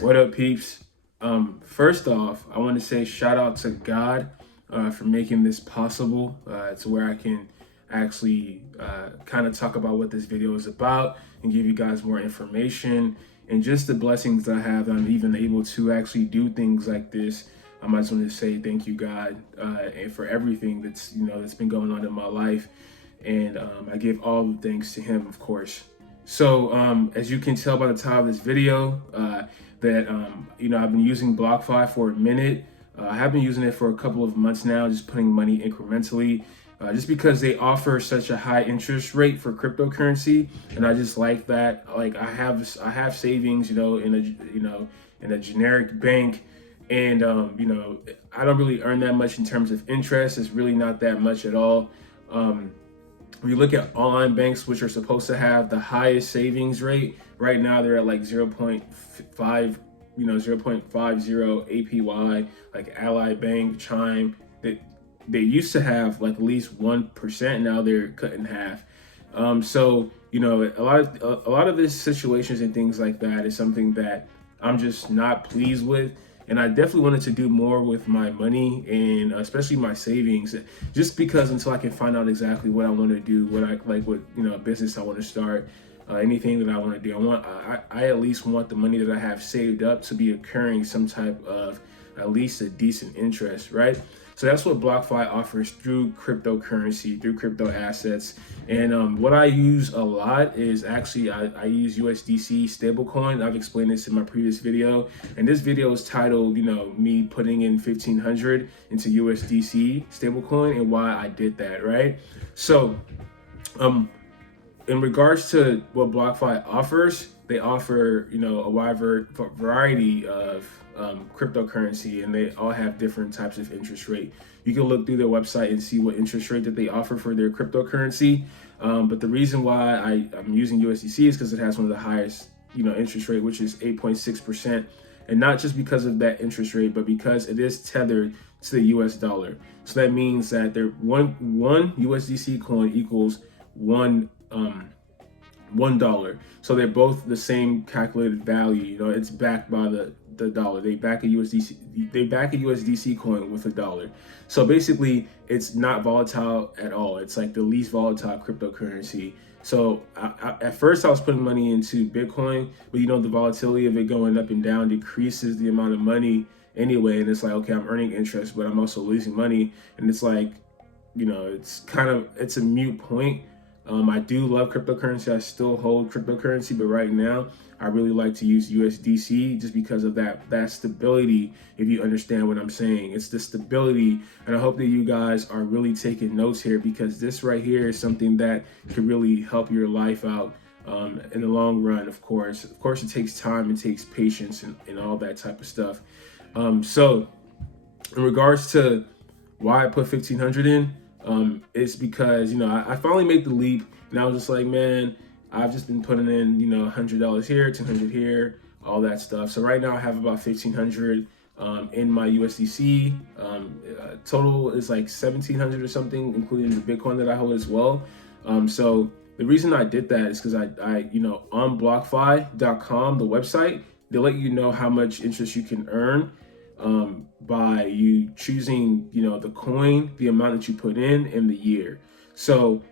What up, peeps? First off, I want to say shout out to God for making this possible to where I can actually kind of talk about what this video is about and give you guys more information and just the blessings I have that I'm even able to actually do things like this. I just want to say thank you, God, and for everything that's been going on in my life, and I give all the thanks to Him, of course. So as you can tell by the title of this video, I've been using BlockFi for a minute. I have been using it for a couple of months now, just putting money incrementally, just because they offer such a high interest rate for cryptocurrency, and I just like that. Like I have savings, in a generic bank, and I don't really earn that much in terms of interest. It's really not that much at all. When you look at online banks, which are supposed to have the highest savings rate, right now they're at like 0.5, 0.50 APY, like Ally Bank, Chime. They used to have like at least 1%. Now they're cut in half. A lot of these situations and things like that is something that I'm just not pleased with. And I definitely wanted to do more with my money and especially my savings, just because until I can find out exactly what I want to do, a business I want to start, anything that I want to do. I at least want the money that I have saved up to be occurring some type of at least a decent interest, right? So that's what BlockFi offers through cryptocurrency, through crypto assets. And what I use a lot is actually I use USDC stablecoin. I've explained this in my previous video, and this video is titled, me putting in 1,500 into USDC stablecoin and why I did that, right? So, in regards to what BlockFi offers, they offer a wide variety of cryptocurrency, and they all have different types of interest rate. You can look through their website and see what interest rate that they offer for their cryptocurrency. But the reason why I'm using USDC is because it has one of the highest interest rate, which is 8.6%, and not just because of that interest rate, but because it is tethered to the US dollar. So that means that one USDC coin equals $1. So they're both the same calculated value. It's backed by the dollar. They back a USDC coin with $1. So basically it's not volatile at all. It's like the least volatile cryptocurrency. So at first I was putting money into Bitcoin, but the volatility of it going up and down decreases the amount of money anyway. And it's like, okay, I'm earning interest, but I'm also losing money. And it's like, it's a moot point. I do love cryptocurrency. I still hold cryptocurrency, but right now I really like to use USDC just because of that stability. If you understand what I'm saying, it's the stability, and I hope that you guys are really taking notes here, because this right here is something that could really help your life out in the long run. Of course, it takes time, it takes patience, and all that type of stuff. So in regards to why I put 1,500 in, it's because I finally made the leap, and I was just like, man, I've just been putting in $100 here, 200 here, all that stuff. So right now I have about 1,500 in my USDC. Total is like 1,700 or something, including the Bitcoin that I hold as well. So the reason I did that is because I on BlockFi.com, the website, they let you know how much interest you can earn by you choosing, the coin, the amount that you put in, and the year. So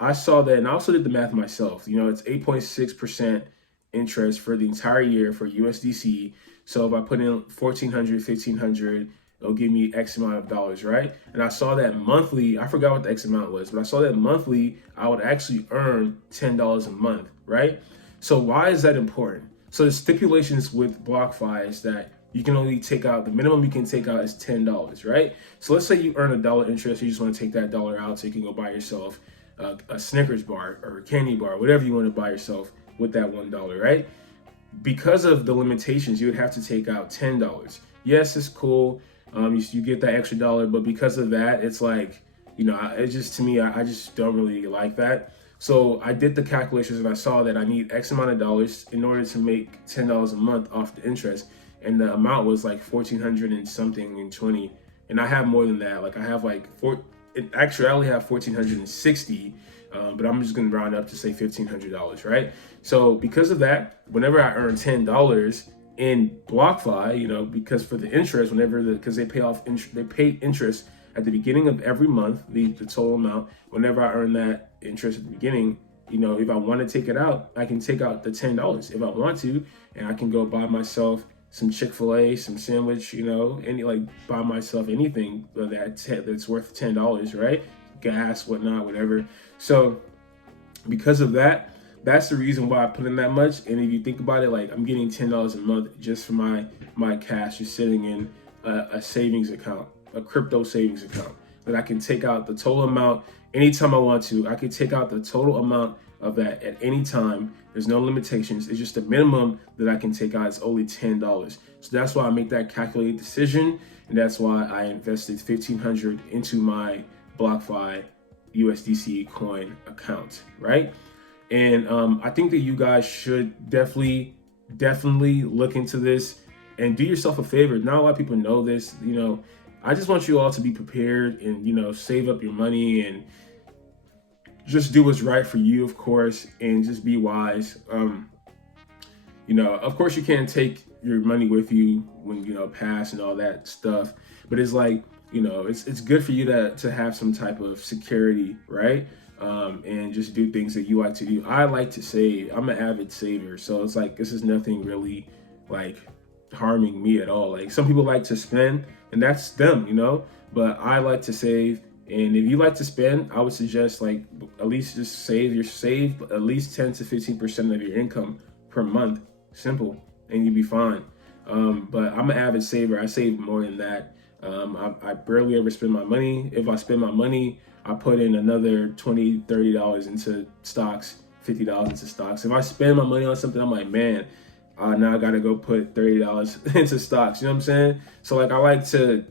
I saw that, and I also did the math myself. It's 8.6% interest for the entire year for USDC. So if I put in 1,400, 1,500, it'll give me X amount of dollars, right? And I saw that monthly, I forgot what the X amount was, but I saw that monthly, I would actually earn $10 a month, right? So why is that important? So the stipulations with BlockFi is that you can only take out, the minimum you can take out is $10, right? So let's say you earn $1 interest, you just want to take that dollar out so you can go buy yourself a Snickers bar or a candy bar, whatever you want to buy yourself with that $1, right? Because of the limitations, you would have to take out $10. Yes, it's cool. You get that extra dollar, but because of that, it's like, it just, to me, I just don't really like that. So I did the calculations and I saw that I need X amount of dollars in order to make $10 a month off the interest. And the amount was like 1,400 and something and 20. And I have more than that. Like I have like actually I only have 1,460, but I'm just gonna round up to say $1,500, right? So because of that, whenever I earn $10, in BlockFi, you know, because for the interest, because they pay interest at the beginning of every month, the total amount. Whenever I earn that interest at the beginning, you know, if I want to take it out, I can take out the $10 if I want to, and I can go buy myself some Chick-fil-A, some sandwich, you know, buy myself anything that's worth $10, right? Gas, whatnot, whatever. So because of that, that's the reason why I put in that much. And if you think about it, like I'm getting $10 a month just for my cash just sitting in a savings account, a crypto savings account that I can take out the total amount anytime I want to. I can take out the total amount of that at any time. There's no limitations. It's just the minimum that I can take out is only $10. So that's why I make that calculated decision, and that's why I invested $1,500 into my BlockFi USDC coin account, right? And I think that you guys should definitely look into this and do yourself a favor. Not a lot of people know this. You know, I just want you all to be prepared and, you know, save up your money and just do what's right for you, of course, and just be wise. You know, of course, you can't take your money with you when, you know, pass and all that stuff. But it's like, you know, it's good for you to have some type of security, right? And just do things that you like to do. I like to save. I'm an avid saver, so it's like this is nothing really like harming me at all. Like some people like to spend, and that's them, you know. But I like to save, and if you like to spend, I would suggest like at least just save at least 10 to 15% of your income per month. Simple, and you'll be fine. But I'm an avid saver. I save more than that. I barely ever spend my money. If I spend my money, I put in another $20, $30 into stocks, $50 into stocks. If I spend my money on something, I'm like, man, now I gotta go put $30 into stocks. You know what I'm saying? So like I like to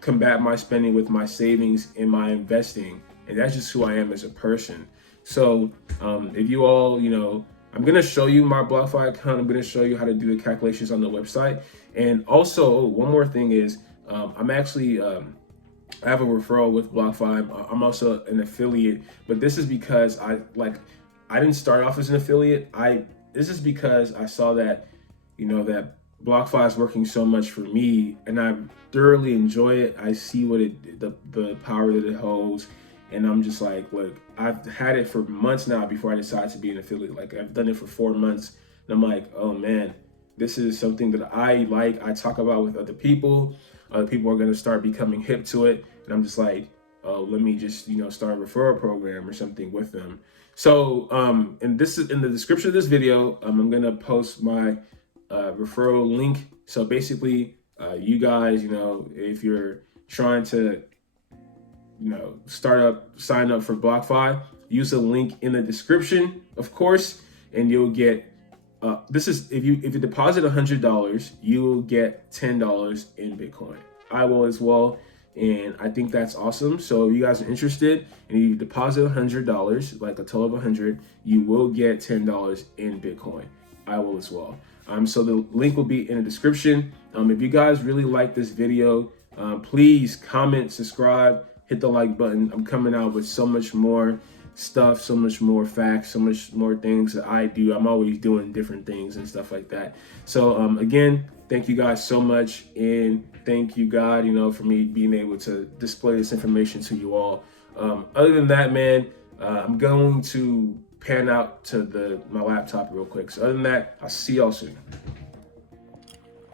combat my spending with my savings and my investing, and that's just who I am as a person. So if you all, you know, I'm gonna show you my BlockFi account. I'm gonna show you how to do the calculations on the website. And also, one more thing is, I'm actually I have a referral with BlockFi. I'm also an affiliate, but this is because I didn't start off as an affiliate. This is because I saw that, you know, that BlockFi is working so much for me, and I thoroughly enjoy it. I see what the power that it holds, and I'm just like, look, I've had it for months now before I decided to be an affiliate. Like I've done it for 4 months, and I'm like, oh man, this is something that I like. I talk about with other people. Other people are going to start becoming hip to it, and I'm just like, oh, let me just, you know, start a referral program or something with them. So, and this is in the description of this video. I'm going to post my referral link. So basically, you guys, you know, if you're trying to, you know, sign up for BlockFi, use the link in the description, of course, and you'll get. This is if you deposit $100, you will get $10 in Bitcoin. I will as well, and I think that's awesome. So if you guys are interested and you deposit $100, like a total of 100, you will get $10 in Bitcoin. I will as well. So the link will be in the description. If you guys really like this video, please comment, subscribe, hit the like button. I'm coming out with so much more stuff, so much more facts, so much more things that I do. I'm always doing different things and stuff like that. So again, thank you guys so much, and thank you, God, you know, for me being able to display this information to you all. Other than that, man, I'm going to pan out to my laptop real quick. So other than that, I'll see y'all soon.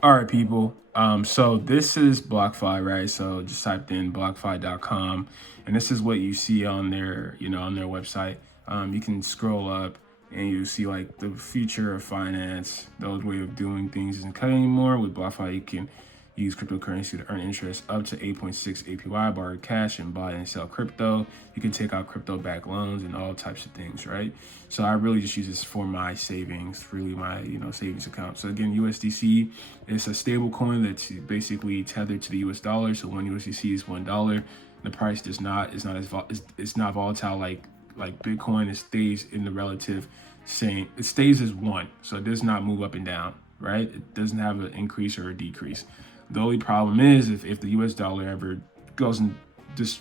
All right, people. So this is BlockFi, right? So just typed in blockfi.com, and this is what you see on their, you know, on their website. You can scroll up and you see like the future of finance. The old way of doing things isn't cutting anymore. With BlockFi, you can use cryptocurrency to earn interest up to 8.6 APY, borrow cash, and buy and sell crypto. You can take out crypto-backed loans and all types of things, right? So I really just use this for my savings, really my, you know, savings account. So again, USDC is a stable coin that's basically tethered to the US dollar. So one USDC is $1. The price it's not volatile like Bitcoin. It stays in the relative same. It stays as one, so it does not move up and down, right? It doesn't have an increase or a decrease. The only problem is if the US dollar ever goes and just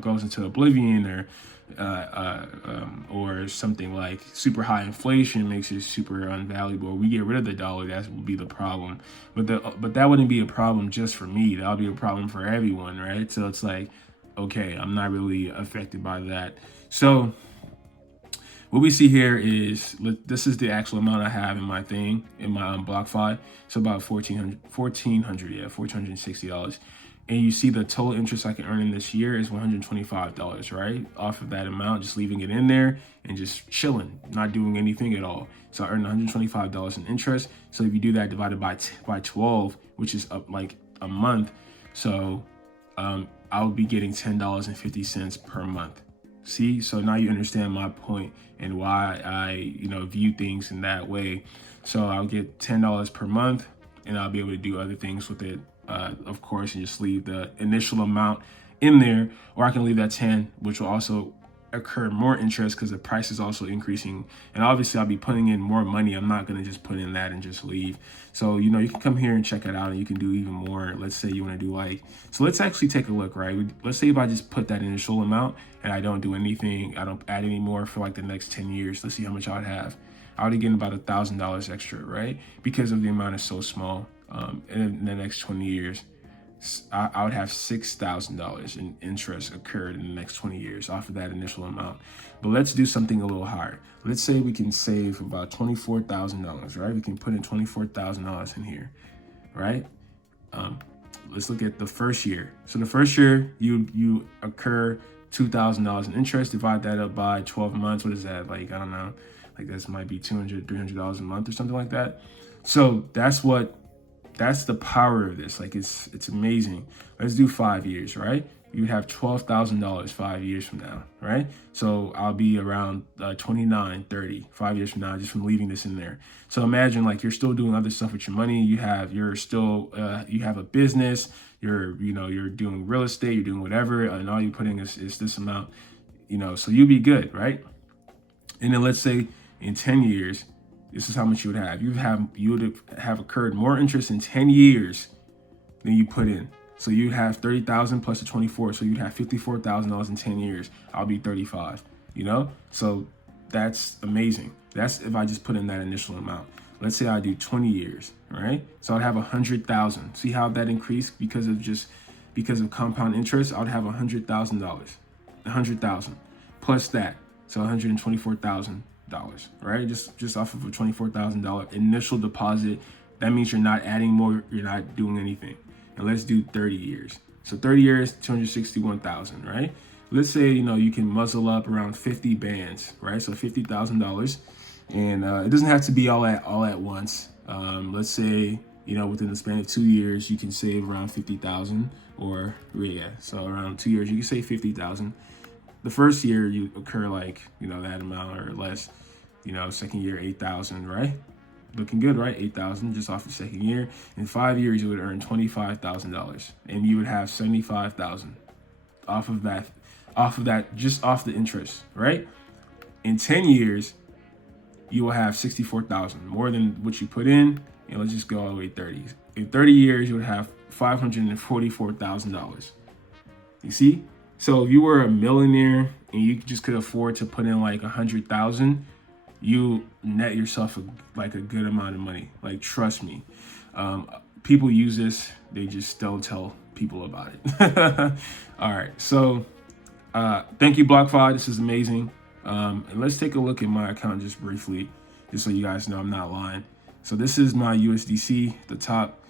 goes into oblivion, or something like super high inflation makes it super unvaluable, we get rid of the dollar, that would be the problem. But that wouldn't be a problem just for me. That would be a problem for everyone, right? So it's like, okay, I'm not really affected by that. So what we see here is, this is the actual amount I have in my thing, in my BlockFi. So about $1,460. And you see the total interest I can earn in this year is $125, right? Off of that amount, just leaving it in there and just chilling, not doing anything at all. So I earned $125 in interest. So if you do that divided by 12, which is up like a month, so I'll be getting $10.50 per month. See, so now you understand my point and why I, view things in that way. So I'll get $10 per month, and I'll be able to do other things with it, of course, and just leave the initial amount in there, or I can leave that 10, which will also occur more interest because the price is also increasing. And obviously I'll be putting in more money. I'm not going to just put in that and just leave. So, you can come here and check it out, and you can do even more. Let's say you want to do so let's actually take a look, right? Let's say if I just put that initial amount and I don't do anything, I don't add any more for like the next 10 years. Let's see how much I would have. I would get about $1,000 extra, right? Because of the amount is so small. In the next 20 years, I would have $6,000 in interest occurred in the next 20 years off of that initial amount. But let's do something a little higher. Let's say we can save about $24,000, right? We can put in $24,000 in here, right? Let's look at the first year. So the first year, you occur $2,000 in interest. Divide that up by 12 months. What is that? Like, I don't know. Like, this might be $200, $300 a month or something like that. So that's the power of this. Like, it's amazing. Let's do 5 years, right? You would have $12,000 5 years from now, right? So I'll be around 29, 30, 5 years from now, just from leaving this in there. So imagine like you're still doing other stuff with your money. You have a business, you're doing real estate, you're doing whatever, and all you're putting is this amount, so you'd be good, right? And then let's say in 10 years, this is how much you would have. You would have occurred more interest in 10 years than you put in. So you have 30,000 plus the 24. So you'd have $54,000 in 10 years. I'll be 35, So that's amazing. That's if I just put in that initial amount. Let's say I do 20 years, right? So I'd have 100,000. See how that increased because of compound interest? I'd have $100,000, 100,000 plus that. So $124,000, right? Just off of a $24,000 initial deposit. That means you're not adding more, you're not doing anything. And let's do 30 years. So 30 years, 261,000, right? Let's say, you can muzzle up around 50 bands, right? So $50,000. And it doesn't have to be all at once. Let's say, within the span of 2 years, you can save around 50,000 so around 2 years, you can save 50,000. The first year you occur like, that amount or less, second year, 8,000, right? Looking good, right? 8,000 just off the second year. In 5 years, you would earn $25,000 and you would have 75,000 off of that, just off the interest, right? In 10 years, you will have 64,000 more than what you put in. And let's just go all the way 30. In 30 years, you would have $544,000. You see? So if you were a millionaire and you just could afford to put in like 100,000, you net yourself a good amount of money. Like, trust me. People use this, they just don't tell people about it. All right. So thank you, BlockFi. This is amazing. And let's take a look at my account just briefly, just so you guys know I'm not lying. So this is my USDC, the top.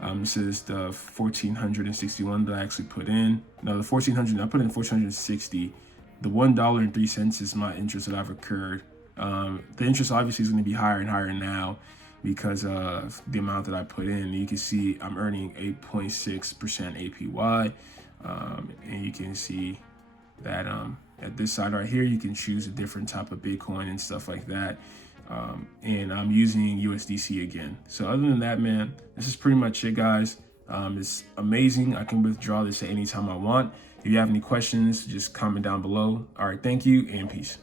This is the 1,461 that I actually put in. No, the 1,400, I put in 1,460. The $1.03 is my interest that I've incurred. The interest obviously is going to be higher and higher now because of the amount that I put in. You can see I'm earning 8.6% APY. And you can see that at this side right here, you can choose a different type of Bitcoin and stuff like that. And I'm using USDC again. So other than that, man, this is pretty much it, guys. It's amazing. I can withdraw this at any time I want. If you have any questions, just comment down below. All right, thank you and peace.